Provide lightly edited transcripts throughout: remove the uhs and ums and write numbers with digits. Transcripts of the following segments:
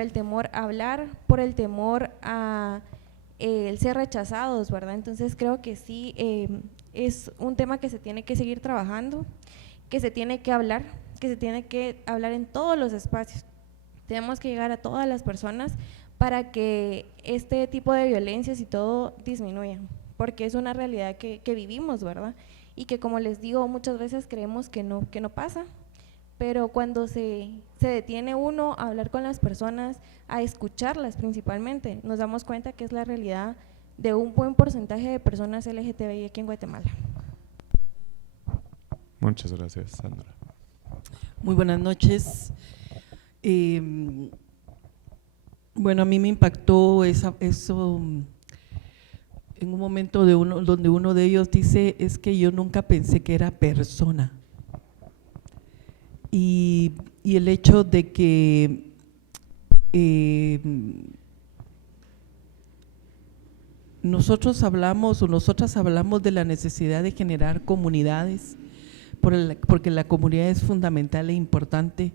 el temor a hablar, por el temor a el ser rechazados, ¿verdad? Entonces creo que sí, es un tema que se tiene que seguir trabajando, que se tiene que hablar en todos los espacios. Tenemos que llegar a todas las personas para que este tipo de violencias y todo disminuya, porque es una realidad que vivimos, ¿verdad? Y que, como les digo, muchas veces creemos que no pasa, pero cuando se detiene uno a hablar con las personas, a escucharlas principalmente, nos damos cuenta que es la realidad de un buen porcentaje de personas LGTBI aquí en Guatemala. Muchas gracias, Sandra. Muy buenas noches. Bueno, a mí me impactó eso en un momento donde uno de ellos dice, es que yo nunca pensé que era persona. Y el hecho de que nosotros hablamos o nosotras hablamos de la necesidad de generar comunidades, porque la comunidad es fundamental e importante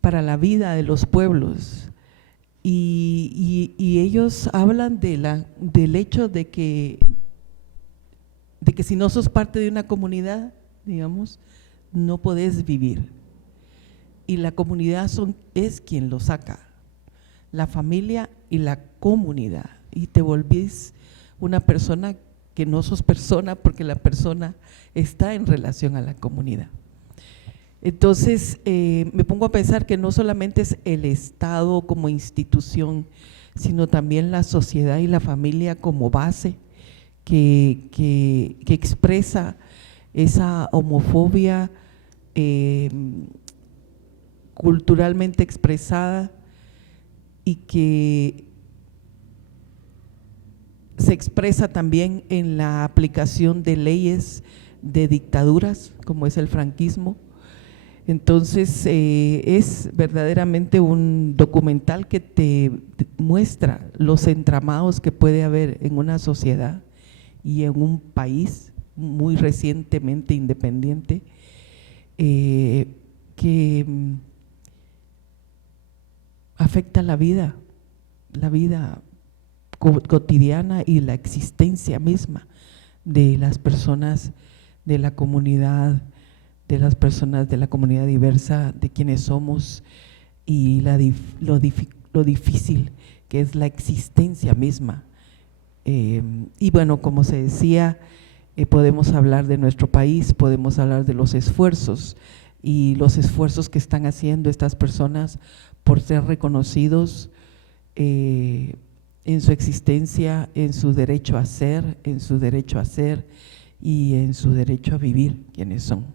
para la vida de los pueblos. Y ellos hablan del hecho de que si no sos parte de una comunidad, digamos, no podés vivir. Y la comunidad es quien lo saca, la familia y la comunidad. Y te volvís una persona que no sos persona, porque la persona está en relación a la comunidad. Entonces, me pongo a pensar que no solamente es el Estado como institución, sino también la sociedad y la familia como base que expresa esa homofobia culturalmente expresada y que se expresa también en la aplicación de leyes de dictaduras, como es el franquismo. Entonces, es verdaderamente un documental que te muestra los entramados que puede haber en una sociedad y en un país muy recientemente independiente, que afecta la vida cotidiana y la existencia misma de las personas de la comunidad, de las personas de la comunidad diversa, de quienes somos, y lo difícil que es la existencia misma. Y bueno, como se decía, podemos hablar de nuestro país, podemos hablar de los esfuerzos y los esfuerzos que están haciendo estas personas por ser reconocidos en su existencia, en su derecho a ser, en su derecho a ser y en su derecho a vivir quienes son.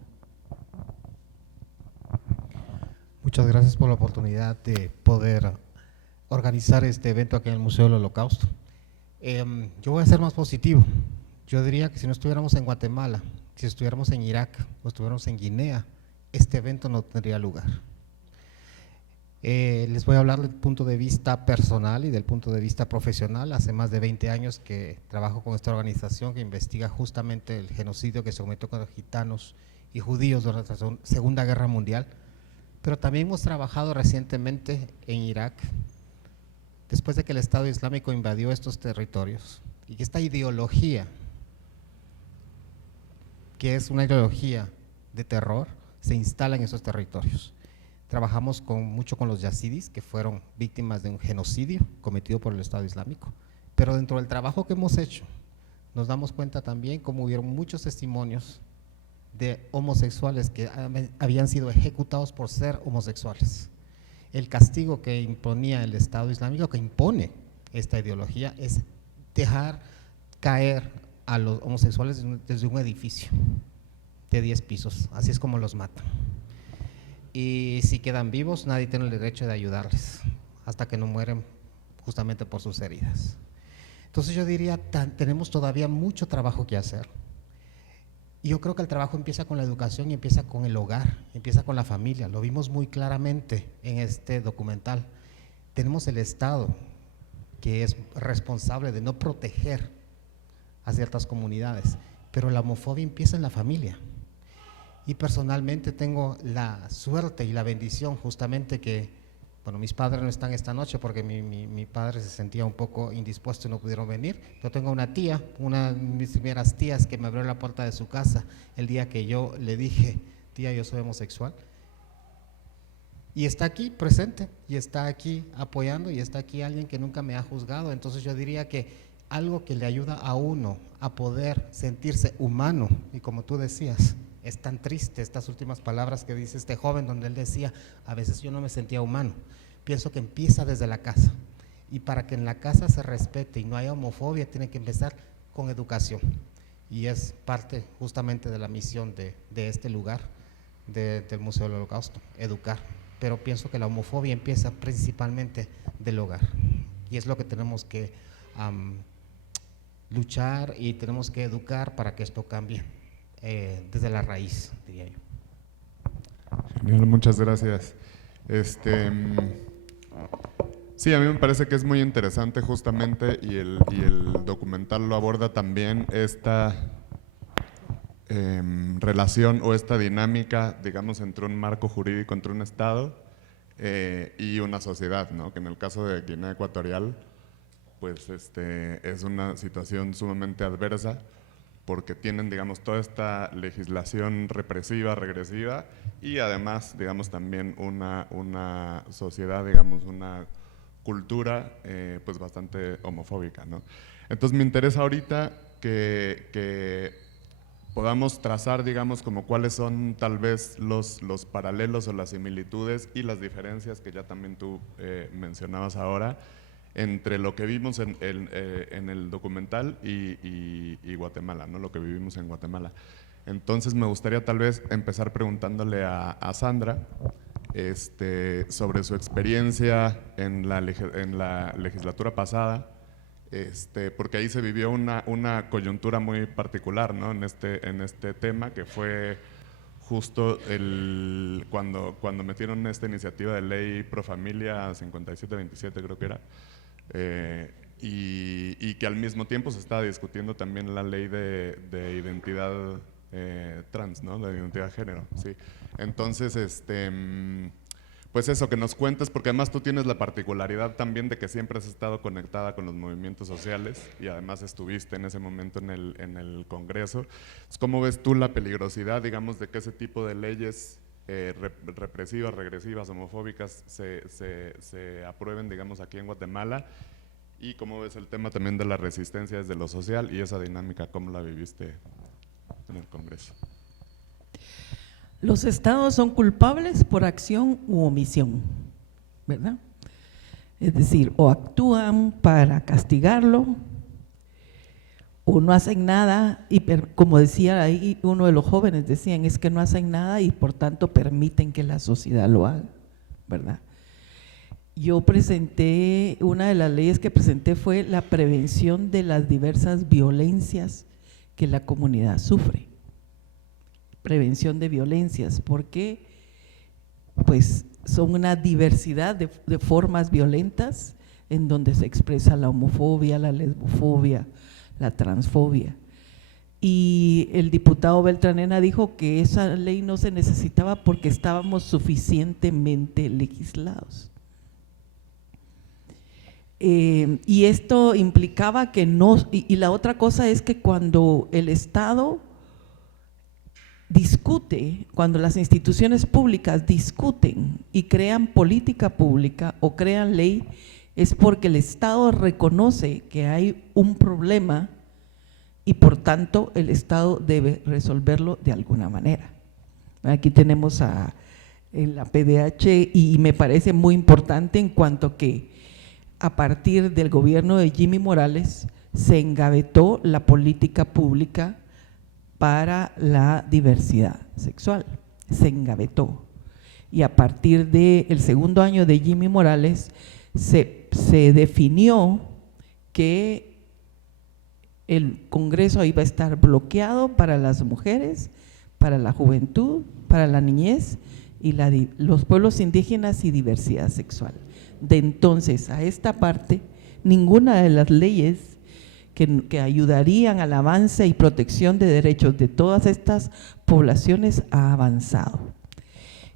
Muchas gracias por la oportunidad de poder organizar este evento aquí en el Museo del Holocausto. Yo voy a ser más positivo. Yo diría que si no estuviéramos en Guatemala, si estuviéramos en Irak o estuviéramos en Guinea, este evento no tendría lugar. Les voy a hablar del punto de vista personal y del punto de vista profesional. Hace más de 20 años que trabajo con esta organización que investiga justamente el genocidio que se cometió con los gitanos y judíos durante la Segunda Guerra Mundial, pero también hemos trabajado recientemente en Irak, después de que el Estado Islámico invadió estos territorios, y que esta ideología, que es una ideología de terror, se instala en esos territorios. Trabajamos mucho con los yazidis, que fueron víctimas de un genocidio cometido por el Estado Islámico, pero dentro del trabajo que hemos hecho, nos damos cuenta también cómo hubieron muchos testimonios de homosexuales que habían sido ejecutados por ser homosexuales. El castigo que imponía el Estado Islámico, que impone esta ideología, es dejar caer a los homosexuales desde un edificio de 10 pisos, así es como los matan. Y si quedan vivos, nadie tiene el derecho de ayudarles hasta que no mueren justamente por sus heridas. Entonces yo diría, tenemos todavía mucho trabajo que hacer. Y yo creo que el trabajo empieza con la educación y empieza con el hogar, empieza con la familia. Lo vimos muy claramente en este documental. Tenemos el Estado, que es responsable de no proteger a ciertas comunidades, pero la homofobia empieza en la familia. Y personalmente tengo la suerte y la bendición justamente que Bueno, mis padres no están esta noche porque mi padre se sentía un poco indispuesto y no pudieron venir. Yo tengo una tía, una de mis primeras tías, que me abrió la puerta de su casa el día que yo le dije, tía, yo soy homosexual. Y está aquí presente, y está aquí apoyando, y está aquí alguien que nunca me ha juzgado. Entonces yo diría que algo que le ayuda a uno a poder sentirse humano, y como tú decías, es tan triste estas últimas palabras que dice este joven, donde él decía, a veces yo no me sentía humano. Pienso que empieza desde la casa, y para que en la casa se respete y no haya homofobia, tiene que empezar con educación, y es parte justamente de la misión de este lugar, del Museo del Holocausto, educar. Pero pienso que la homofobia empieza principalmente del hogar, y es lo que tenemos que luchar, y tenemos que educar para que esto cambie desde la raíz, diría yo. Genial, muchas gracias. Sí, a mí me parece que es muy interesante justamente, y el documental lo aborda también, esta relación o esta dinámica, digamos, entre un marco jurídico, entre un Estado y una sociedad, ¿no? Que en el caso de Guinea Ecuatorial, pues es una situación sumamente adversa, porque tienen, digamos, toda esta legislación represiva, regresiva, y además, digamos, también una sociedad, digamos, una cultura pues bastante homofóbica, ¿no? Entonces me interesa ahorita que podamos trazar, digamos, como cuáles son tal vez los paralelos o las similitudes y las diferencias que ya también tú mencionabas ahora, entre lo que vimos en el documental y Guatemala, ¿no? Lo que vivimos en Guatemala. Entonces me gustaría tal vez empezar preguntándole a Sandra sobre su experiencia en la legislatura pasada, porque ahí se vivió una coyuntura muy particular, ¿no? en este tema, que fue justo cuando metieron esta iniciativa de ley Pro Familia 5727, creo que era, y que al mismo tiempo se estaba discutiendo también la ley de identidad trans, ¿no? De identidad de género, sí. Entonces, pues eso, que nos cuentes, porque además tú tienes la particularidad también de que siempre has estado conectada con los movimientos sociales, y además estuviste en ese momento en el Congreso. ¿Cómo ves tú la peligrosidad, digamos, de que ese tipo de leyes represivas, regresivas, homofóbicas se aprueben, digamos, aquí en Guatemala? ¿Y cómo ves el tema también de la resistencia desde lo social y esa dinámica, cómo la viviste en el Congreso? Los estados son culpables por acción u omisión, ¿verdad? Es decir, o actúan para castigarlo, o no hacen nada, y como decía ahí uno de los jóvenes, decían, es que no hacen nada y por tanto permiten que la sociedad lo haga, ¿verdad? Yo presenté, una de las leyes que presenté fue la prevención de las diversas violencias que la comunidad sufre. Prevención de violencias, porque pues son una diversidad de formas violentas en donde se expresa la homofobia, la lesbofobia, la transfobia. Y el diputado Beltranena dijo que esa ley no se necesitaba porque estábamos suficientemente legislados. Y esto implicaba que no, y la otra cosa es que cuando el Estado discute, cuando las instituciones públicas discuten y crean política pública o crean ley, es porque el Estado reconoce que hay un problema y por tanto el Estado debe resolverlo de alguna manera. Aquí tenemos en la PDH, y me parece muy importante en cuanto que a partir del gobierno de Jimmy Morales se engavetó la política pública para la diversidad sexual, se engavetó. Y a partir del segundo año de Jimmy Morales se definió que el Congreso iba a estar bloqueado para las mujeres, para la juventud, para la niñez y los pueblos indígenas y diversidad sexual. De entonces a esta parte, ninguna de las leyes que ayudarían al avance y protección de derechos de todas estas poblaciones ha avanzado.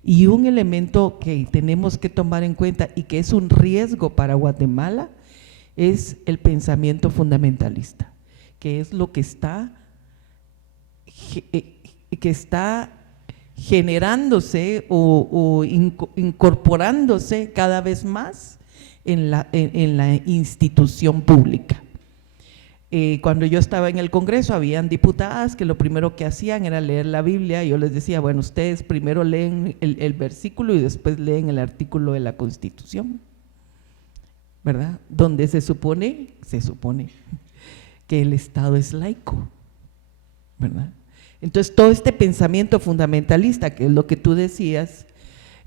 Y un elemento que tenemos que tomar en cuenta y que es un riesgo para Guatemala es el pensamiento fundamentalista, que es lo que está generándose o incorporándose cada vez más en la institución pública. Cuando yo estaba en el Congreso, habían diputadas que lo primero que hacían era leer la Biblia, y yo les decía, bueno, ustedes primero leen el versículo y después leen el artículo de la Constitución, ¿verdad? Donde se supone que el Estado es laico, ¿verdad? Entonces, todo este pensamiento fundamentalista, que es lo que tú decías,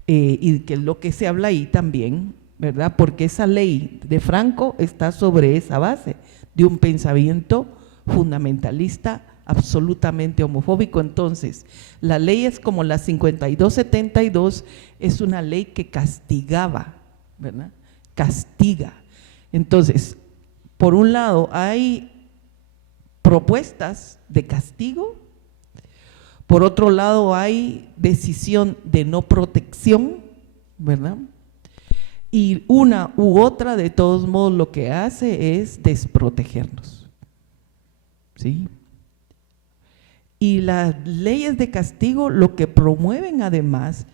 y que es lo que se habla ahí también, ¿verdad? Porque esa ley de Franco está sobre esa base de un pensamiento fundamentalista absolutamente homofóbico. Entonces, la ley es como la 5272, es una ley que castigaba, ¿verdad? Castiga. Entonces, por un lado hay propuestas de castigo, por otro lado hay decisión de no protección, ¿verdad? Y una u otra, de todos modos, lo que hace es desprotegernos, ¿sí? Y las leyes de castigo lo que promueven además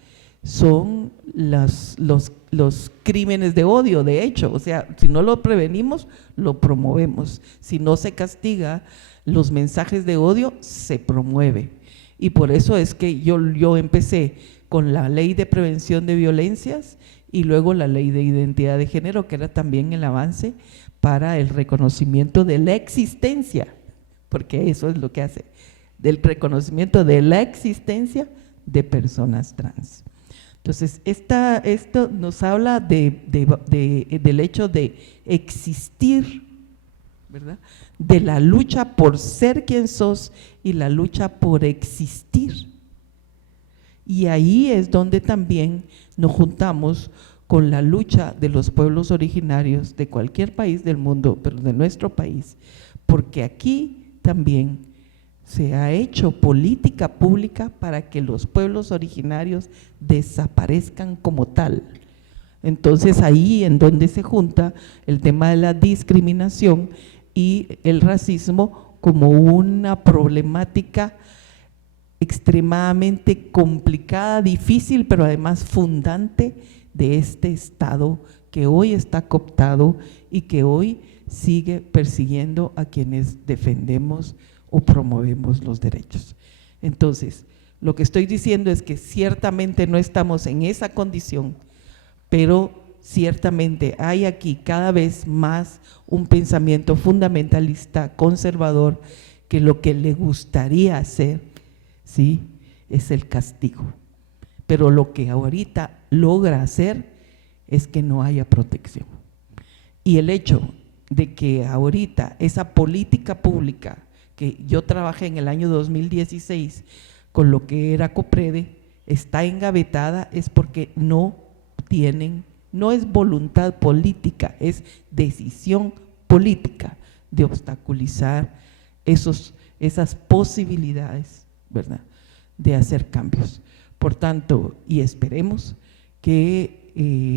son los crímenes de odio, de hecho, o sea, si no lo prevenimos, lo promovemos. Si no se castiga, los mensajes de odio se promueve. Y por eso es que yo empecé con la ley de prevención de violencias y luego la ley de identidad de género, que era también el avance para el reconocimiento de la existencia, porque eso es lo que hace, del reconocimiento de la existencia de personas trans. Entonces, esto nos habla del hecho de existir, ¿verdad? De la lucha por ser quien sos y la lucha por existir. Y ahí es donde también nos juntamos con la lucha de los pueblos originarios de cualquier país del mundo, pero de nuestro país, porque aquí también se ha hecho política pública para que los pueblos originarios desaparezcan como tal. Entonces ahí en donde se junta el tema de la discriminación y el racismo como una problemática extremadamente complicada, difícil, pero además fundante de este Estado que hoy está cooptado y que hoy sigue persiguiendo a quienes defendemos o promovemos los derechos. Entonces, lo que estoy diciendo es que ciertamente no estamos en esa condición, pero ciertamente hay aquí cada vez más un pensamiento fundamentalista, conservador, que lo que le gustaría hacer, ¿sí?, es el castigo. Pero lo que ahorita logra hacer es que no haya protección. Y el hecho de que ahorita esa política pública, que yo trabajé en el año 2016 con lo que era COPREDE, está engavetada, es porque no es voluntad política, es decisión política de obstaculizar esas posibilidades, ¿verdad?, de hacer cambios. Por tanto, y esperemos que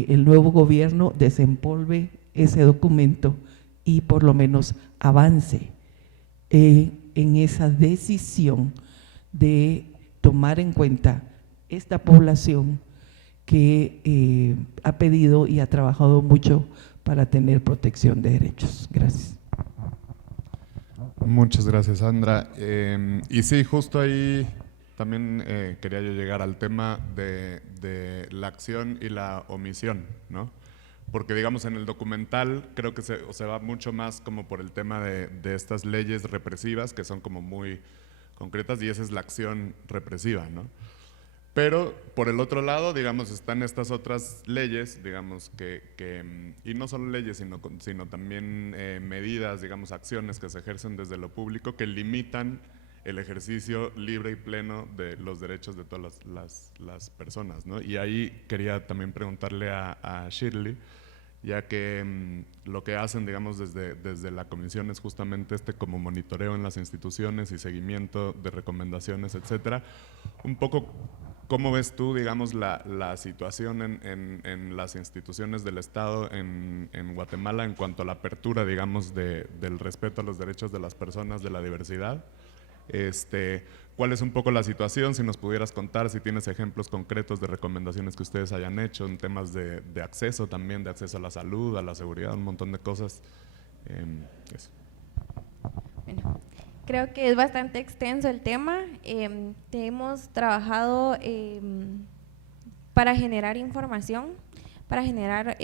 el nuevo gobierno desempolve ese documento y por lo menos avance en esa decisión de tomar en cuenta esta población que ha pedido y ha trabajado mucho para tener protección de derechos. Gracias. Muchas gracias, Sandra. Y sí, justo ahí también quería yo llegar al tema de la acción y la omisión, ¿no? Porque digamos en el documental creo que se va mucho más como por el tema de estas leyes represivas que son como muy concretas y esa es la acción represiva, ¿no? Pero por el otro lado, digamos, están estas otras leyes, digamos, y no solo leyes, sino también medidas, digamos, acciones que se ejercen desde lo público que limitan el ejercicio libre y pleno de los derechos de todas las personas, ¿no? Y ahí quería también preguntarle a Shirley, ya que lo que hacen, digamos, desde la comisión es justamente como monitoreo en las instituciones y seguimiento de recomendaciones, etcétera. Un poco, ¿cómo ves tú, digamos, la situación en las instituciones del Estado en Guatemala en cuanto a la apertura, digamos, del respeto a los derechos de las personas, de la diversidad? ¿Cuál es un poco la situación? Si nos pudieras contar, si tienes ejemplos concretos de recomendaciones que ustedes hayan hecho en temas de acceso también, de acceso a la salud, a la seguridad, un montón de cosas. Eso. Bueno, creo que es bastante extenso el tema. Hemos trabajado para generar información, para generar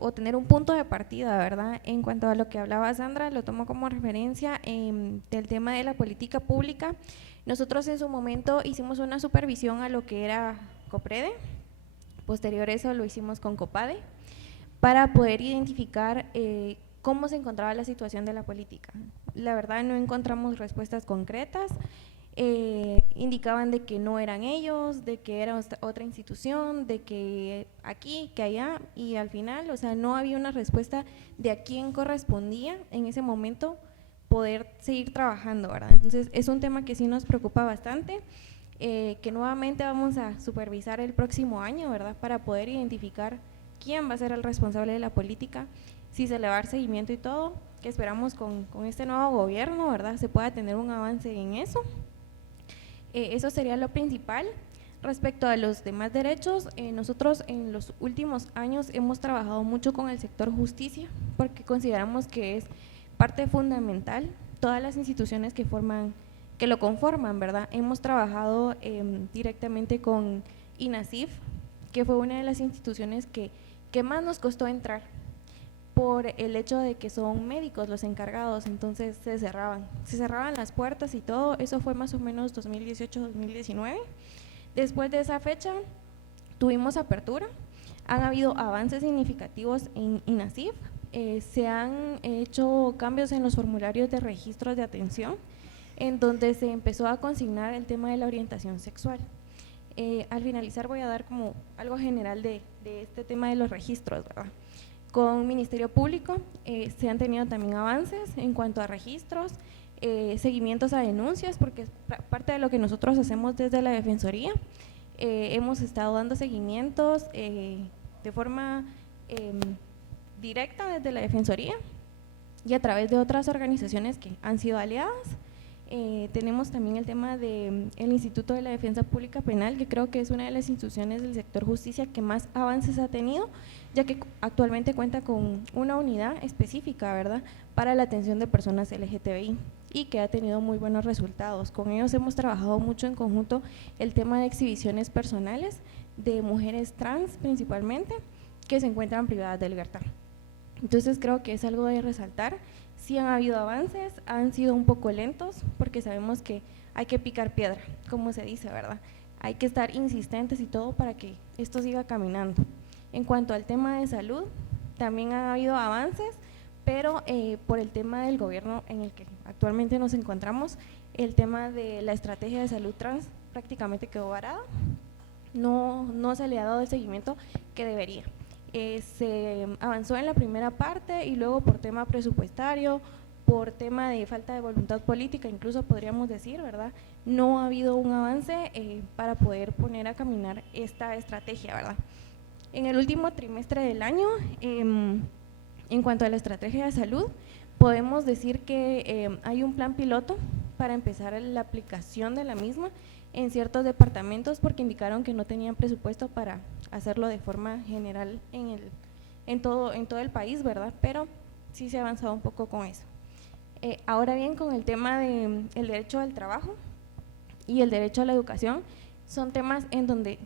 o tener un punto de partida, ¿verdad? En cuanto a lo que hablaba Sandra, lo tomo como referencia del tema de la política pública. Nosotros en su momento hicimos una supervisión a lo que era COPREDE, posterior a eso lo hicimos con COPADE, para poder identificar cómo se encontraba la situación de la política. La verdad no encontramos respuestas concretas. Indicaban de que no eran ellos, de que era otra institución, de que aquí, que allá, y al final, o sea, no había una respuesta de a quién correspondía en ese momento poder seguir trabajando, ¿verdad? Entonces, es un tema que sí nos preocupa bastante, que nuevamente vamos a supervisar el próximo año, ¿verdad? Para poder identificar quién va a ser el responsable de la política, si se le va a dar seguimiento y todo, que esperamos con este nuevo gobierno, ¿verdad? Se pueda tener un avance en eso. Eso sería lo principal. Respecto a los demás derechos, nosotros en los últimos años hemos trabajado mucho con el sector justicia, porque consideramos que es parte fundamental, todas las instituciones que lo conforman, ¿verdad? Hemos trabajado directamente con INASIF, que fue una de las instituciones que más nos costó entrar, por el hecho de que son médicos los encargados, entonces se cerraban las puertas y todo. Eso fue más o menos 2018-2019. Después de esa fecha tuvimos apertura, han habido avances significativos en INASIF, se han hecho cambios en los formularios de registros de atención, en donde se empezó a consignar el tema de la orientación sexual. Al finalizar voy a dar como algo general de este tema de los registros, ¿verdad? Con Ministerio Público se han tenido también avances en cuanto a registros, seguimientos a denuncias, porque es parte de lo que nosotros hacemos desde la Defensoría. Hemos estado dando seguimientos de forma directa desde la Defensoría y a través de otras organizaciones que han sido aliadas. Tenemos también el tema del Instituto de la Defensa Pública Penal, que creo que es una de las instituciones del sector justicia que más avances ha tenido, ya que actualmente cuenta con una unidad específica, ¿verdad?, para la atención de personas LGTBI y que ha tenido muy buenos resultados. Con ellos hemos trabajado mucho en conjunto el tema de exhibiciones personales de mujeres trans principalmente, que se encuentran privadas de libertad. Entonces creo que es algo de resaltar. Sí han habido avances, han sido un poco lentos, porque sabemos que hay que picar piedra, como se dice, ¿verdad? Hay que estar insistentes y todo para que esto siga caminando. En cuanto al tema de salud, también han habido avances, pero por el tema del gobierno en el que actualmente nos encontramos, el tema de la estrategia de salud trans prácticamente quedó varada, no se le ha dado el seguimiento que debería. Se avanzó en la primera parte y luego por tema presupuestario, por tema de falta de voluntad política, incluso podríamos decir, ¿verdad?, no ha habido un avance para poder poner a caminar esta estrategia, ¿verdad? En el último trimestre del año, en cuanto a la estrategia de salud, podemos decir que hay un plan piloto para empezar la aplicación de la misma en ciertos departamentos, porque indicaron que no tenían presupuesto para hacerlo de forma general en todo el país, ¿verdad? Pero sí se ha avanzado un poco con eso. Ahora bien, con el tema del derecho al trabajo y el derecho a la educación, son temas en donde,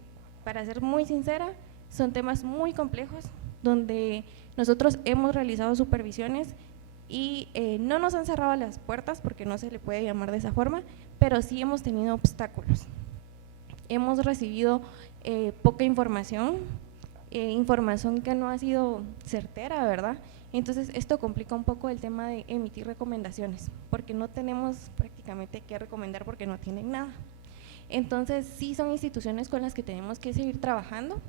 para ser muy sincera, son temas muy complejos, donde nosotros hemos realizado supervisiones y no nos han cerrado las puertas, porque no se le puede llamar de esa forma, pero sí hemos tenido obstáculos. Hemos recibido poca información, información que no ha sido certera, ¿verdad? Entonces esto complica un poco el tema de emitir recomendaciones, porque no tenemos prácticamente qué recomendar porque no tienen nada. Entonces sí son instituciones con las que tenemos que seguir trabajando.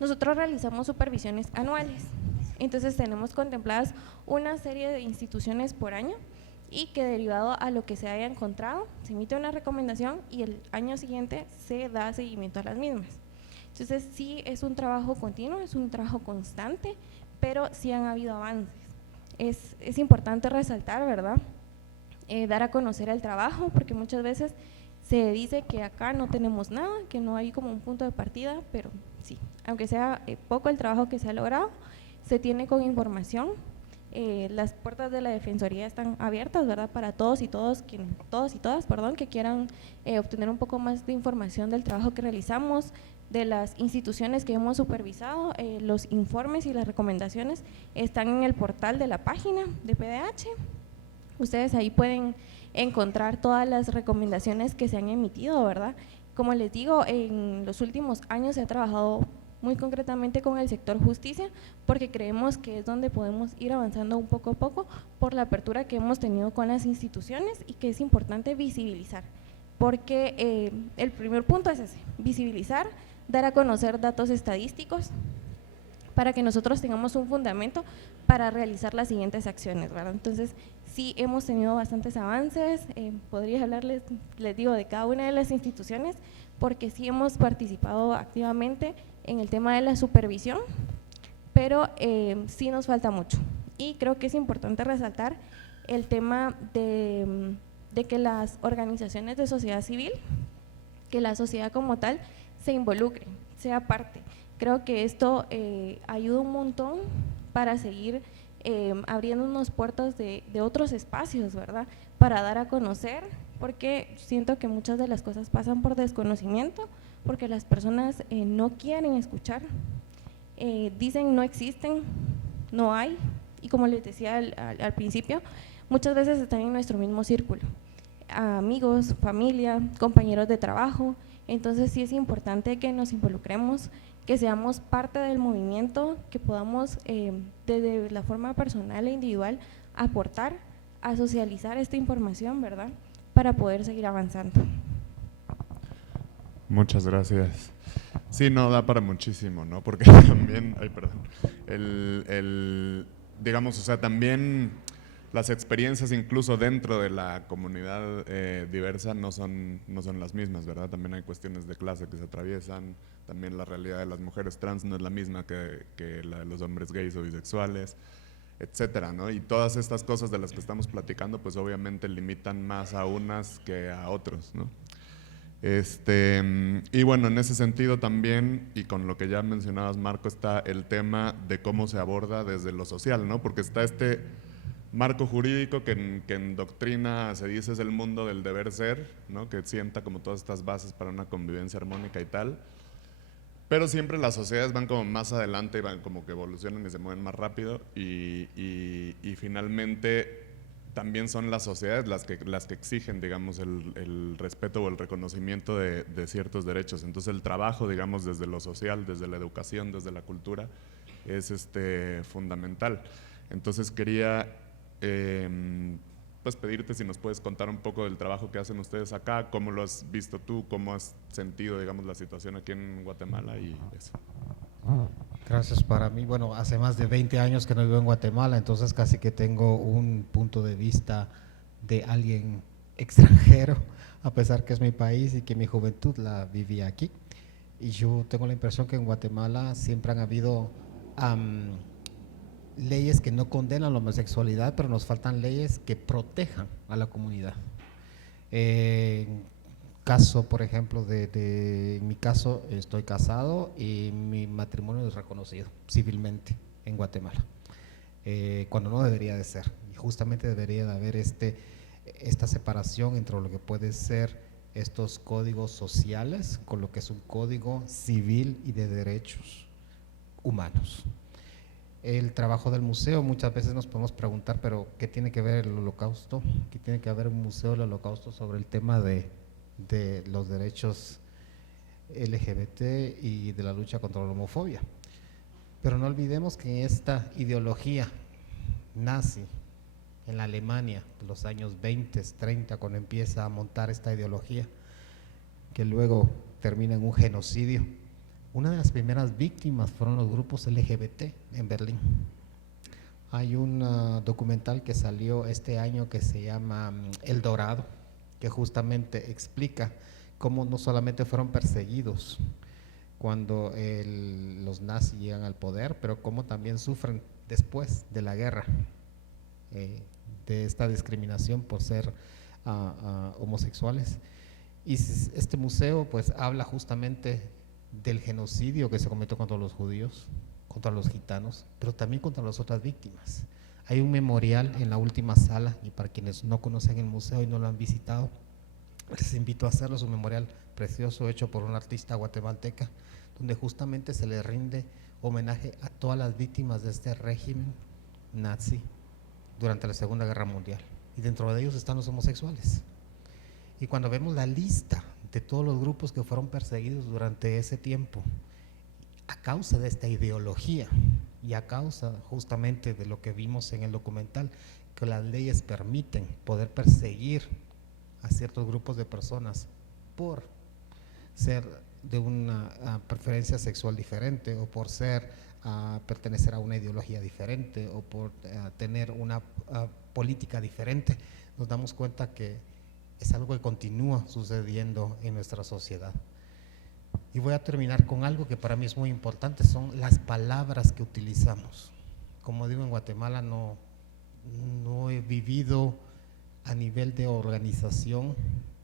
nosotros realizamos supervisiones anuales. Entonces tenemos contempladas una serie de instituciones por año y que derivado a lo que se haya encontrado, se emite una recomendación y el año siguiente se da seguimiento a las mismas. Entonces sí es un trabajo continuo, es un trabajo constante, pero sí han habido avances. Es importante resaltar, ¿verdad? Dar a conocer el trabajo, porque muchas veces se dice que acá no tenemos nada, que no hay como un punto de partida, pero sí, aunque sea poco el trabajo que se ha logrado, se tiene con información. Las puertas de la Defensoría están abiertas, ¿verdad? Para todos y todas, que quieran obtener un poco más de información del trabajo que realizamos, de las instituciones que hemos supervisado. Los informes y las recomendaciones están en el portal de la página de PDH. Ustedes ahí pueden encontrar todas las recomendaciones que se han emitido, ¿verdad? Como les digo, en los últimos años se ha trabajado muy concretamente con el sector justicia, porque creemos que es donde podemos ir avanzando un poco a poco por la apertura que hemos tenido con las instituciones y que es importante visibilizar, porque el primer punto es ese, visibilizar, dar a conocer datos estadísticos para que nosotros tengamos un fundamento para realizar las siguientes acciones, ¿verdad? Entonces, sí hemos tenido bastantes avances, podría hablarles, les digo, de cada una de las instituciones, porque sí hemos participado activamente en el tema de la supervisión, pero sí nos falta mucho. Y creo que es importante resaltar el tema de que las organizaciones de sociedad civil, que la sociedad como tal se involucre, sea parte. Creo que esto ayuda un montón para seguir abriéndonos puertas de otros espacios, ¿verdad? Para dar a conocer, porque siento que muchas de las cosas pasan por desconocimiento, porque las personas no quieren escuchar, dicen no existen, no hay, y como les decía al principio, muchas veces están en nuestro mismo círculo, amigos, familia, compañeros de trabajo. Entonces sí es importante que nos involucremos, que seamos parte del movimiento, que podamos desde la forma personal e individual aportar a socializar esta información, ¿verdad? Para poder seguir avanzando. Muchas gracias. Sí, no, da para muchísimo, ¿no? Porque también, ay, perdón, digamos, o sea, también las experiencias incluso dentro de la comunidad diversa no son las mismas, ¿verdad? También hay cuestiones de clase que se atraviesan, también la realidad de las mujeres trans no es la misma que la de los hombres gays o bisexuales, etcétera, ¿no? Y todas estas cosas de las que estamos platicando, pues obviamente limitan más a unas que a otros, ¿no? Y bueno, en ese sentido también, y con lo que ya mencionabas, Marco, está el tema de cómo se aborda desde lo social, ¿no? Porque está este marco jurídico que en doctrina se dice es el mundo del deber ser, ¿no? Que sienta como todas estas bases para una convivencia armónica y tal, pero siempre las sociedades van como más adelante y van como que evolucionan y se mueven más rápido y finalmente también son las sociedades las que exigen, digamos, el respeto o el reconocimiento de ciertos derechos. Entonces el trabajo, digamos, desde lo social, desde la educación, desde la cultura, es fundamental. Entonces quería pues pedirte si nos puedes contar un poco del trabajo que hacen ustedes acá, cómo lo has visto tú, cómo has sentido, digamos, la situación aquí en Guatemala y eso. Gracias. Para mí, bueno, hace más de 20 años que no vivo en Guatemala, entonces casi que tengo un punto de vista de alguien extranjero, a pesar que es mi país y que mi juventud la viví aquí. Y yo tengo la impresión que en Guatemala siempre han habido leyes que no condenan la homosexualidad, pero nos faltan leyes que protejan a la comunidad. Caso, por ejemplo, en mi caso estoy casado y mi matrimonio es reconocido civilmente en Guatemala, cuando no debería de ser, y justamente debería de haber esta separación entre lo que puede ser estos códigos sociales con lo que es un código civil y de derechos humanos. El trabajo del museo, muchas veces nos podemos preguntar, pero ¿qué tiene que ver el Holocausto? ¿Qué tiene que ver un museo del Holocausto sobre el tema de los derechos LGBT y de la lucha contra la homofobia? Pero no olvidemos que en esta ideología nazi en la Alemania de los años 20, 30, cuando empieza a montar esta ideología, que luego termina en un genocidio, Una de las primeras víctimas fueron los grupos LGBT en Berlín. Hay un documental que salió este año que se llama El Dorado, que justamente explica cómo no solamente fueron perseguidos cuando los nazis llegan al poder, pero cómo también sufren después de la guerra de esta discriminación por ser homosexuales. Y este museo pues habla justamente del genocidio que se cometió contra los judíos, contra los gitanos, pero también contra las otras víctimas. Hay un memorial en la última sala, y para quienes no conocen el museo y no lo han visitado, les invito a hacerlo. Es un memorial precioso hecho por una artista guatemalteca, donde justamente se le rinde homenaje a todas las víctimas de este régimen nazi durante la Segunda Guerra Mundial, y dentro de ellos están los homosexuales. Y cuando vemos la lista de todos los grupos que fueron perseguidos durante ese tiempo, a causa de esta ideología y a causa justamente de lo que vimos en el documental, que las leyes permiten poder perseguir a ciertos grupos de personas por ser de una preferencia sexual diferente, o por pertenecer a una ideología diferente, o por tener una política diferente, nos damos cuenta que es algo que continúa sucediendo en nuestra sociedad. Y voy a terminar con algo que para mí es muy importante, son las palabras que utilizamos. Como digo, en Guatemala no he vivido a nivel de organización,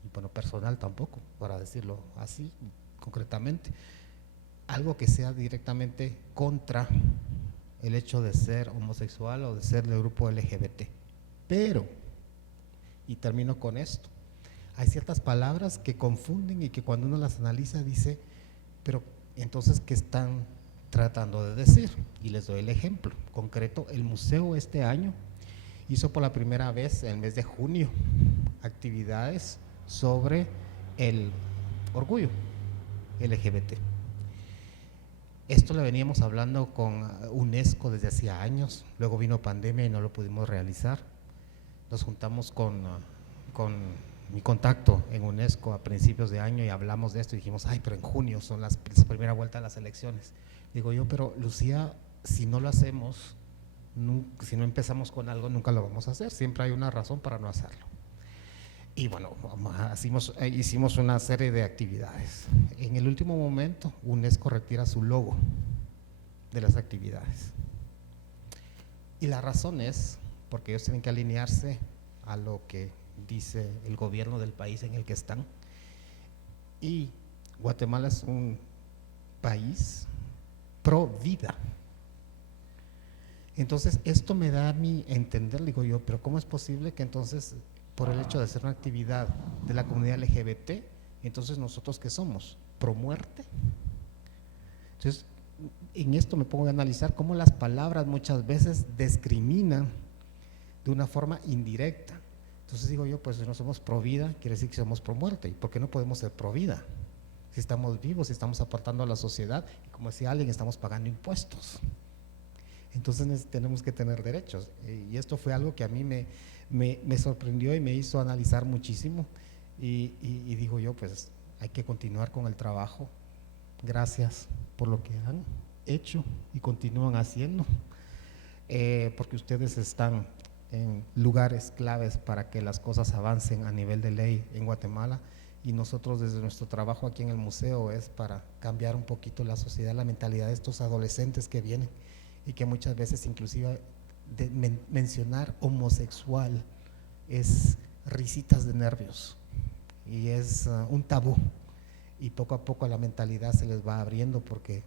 y bueno, personal tampoco, para decirlo así concretamente, algo que sea directamente contra el hecho de ser homosexual o de ser del grupo LGBT. Pero, y termino con esto, hay ciertas palabras que confunden y que cuando uno las analiza dice, pero entonces, ¿qué están tratando de decir? Y les doy el ejemplo concreto. El museo este año hizo por la primera vez en el mes de junio actividades sobre el orgullo LGBT. Esto lo veníamos hablando con UNESCO desde hacía años, luego vino pandemia y no lo pudimos realizar. Nos juntamos con mi contacto en UNESCO a principios de año y hablamos de esto y dijimos, ay, pero en junio son la primera vuelta de las elecciones. Digo yo, pero Lucía, si no lo hacemos, si no empezamos con algo, nunca lo vamos a hacer, siempre hay una razón para no hacerlo. Y bueno, hicimos una serie de actividades. En el último momento, UNESCO retira su logo de las actividades. Y la razón es porque ellos tienen que alinearse a lo que dice el gobierno del país en el que están. Y Guatemala es un país pro vida. Entonces, esto me da a mí entender, digo yo, pero ¿cómo es posible que entonces, por el hecho de ser una actividad de la comunidad LGBT, entonces nosotros ¿qué somos? ¿Pro muerte? Entonces, en esto me pongo a analizar cómo las palabras muchas veces discriminan de una forma indirecta. Entonces digo yo, pues si no somos pro vida, quiere decir que somos pro muerte. ¿Y por qué no podemos ser pro vida? Si estamos vivos, si estamos aportando a la sociedad, y como decía alguien, estamos pagando impuestos. Entonces tenemos que tener derechos. Y esto fue algo que a mí me sorprendió y me hizo analizar muchísimo. Y digo yo, pues hay que continuar con el trabajo. Gracias por lo que han hecho y continúan haciendo, porque ustedes están en lugares claves para que las cosas avancen a nivel de ley en Guatemala, y nosotros desde nuestro trabajo aquí en el museo es para cambiar un poquito la sociedad, la mentalidad de estos adolescentes que vienen y que muchas veces inclusive mencionar homosexual es risitas de nervios y es un tabú, y poco a poco la mentalidad se les va abriendo porque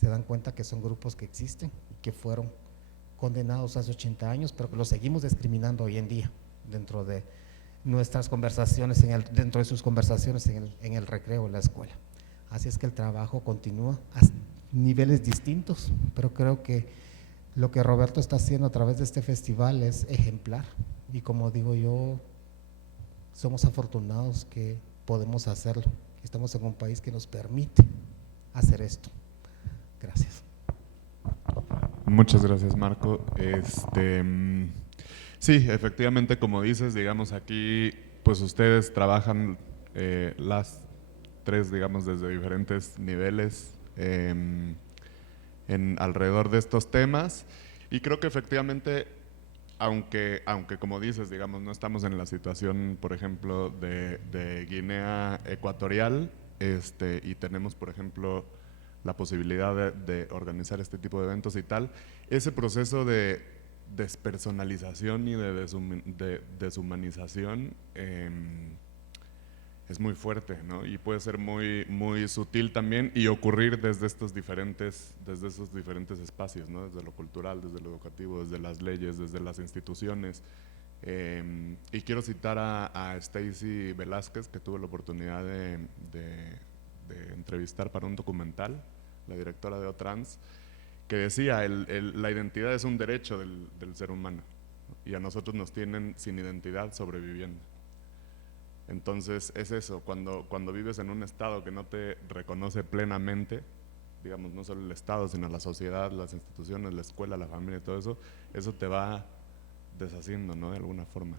se dan cuenta que son grupos que existen y que fueron condenados hace 80 años, pero que los seguimos discriminando hoy en día dentro de nuestras conversaciones, dentro de sus conversaciones en el recreo, en la escuela. Así es que el trabajo continúa a niveles distintos, pero creo que lo que Roberto está haciendo a través de este festival es ejemplar, y como digo yo, somos afortunados que podemos hacerlo. Estamos en un país que nos permite hacer esto. Gracias. Muchas gracias, Marco. Sí, efectivamente, como dices, digamos aquí, pues ustedes trabajan las tres, digamos, desde diferentes niveles, alrededor de estos temas. Y creo que efectivamente, aunque como dices, digamos, no estamos en la situación, por ejemplo, de Guinea Ecuatorial, y tenemos, por ejemplo, la posibilidad de organizar este tipo de eventos y tal, ese proceso de despersonalización y de deshumanización es muy fuerte, ¿no? Y puede ser muy, muy sutil también y ocurrir desde esos diferentes espacios, ¿no? Desde lo cultural, desde lo educativo, desde las leyes, desde las instituciones. Y quiero citar a Stacy Velázquez, que tuve la oportunidad de entrevistar para un documental, la directora de OTRANS, que decía, la identidad es un derecho del ser humano, y a nosotros nos tienen sin identidad sobreviviendo. Entonces es eso, cuando vives en un estado que no te reconoce plenamente, digamos, no solo el estado, sino la sociedad, las instituciones, la escuela, la familia, todo eso, eso te va deshaciendo, ¿no? De alguna forma.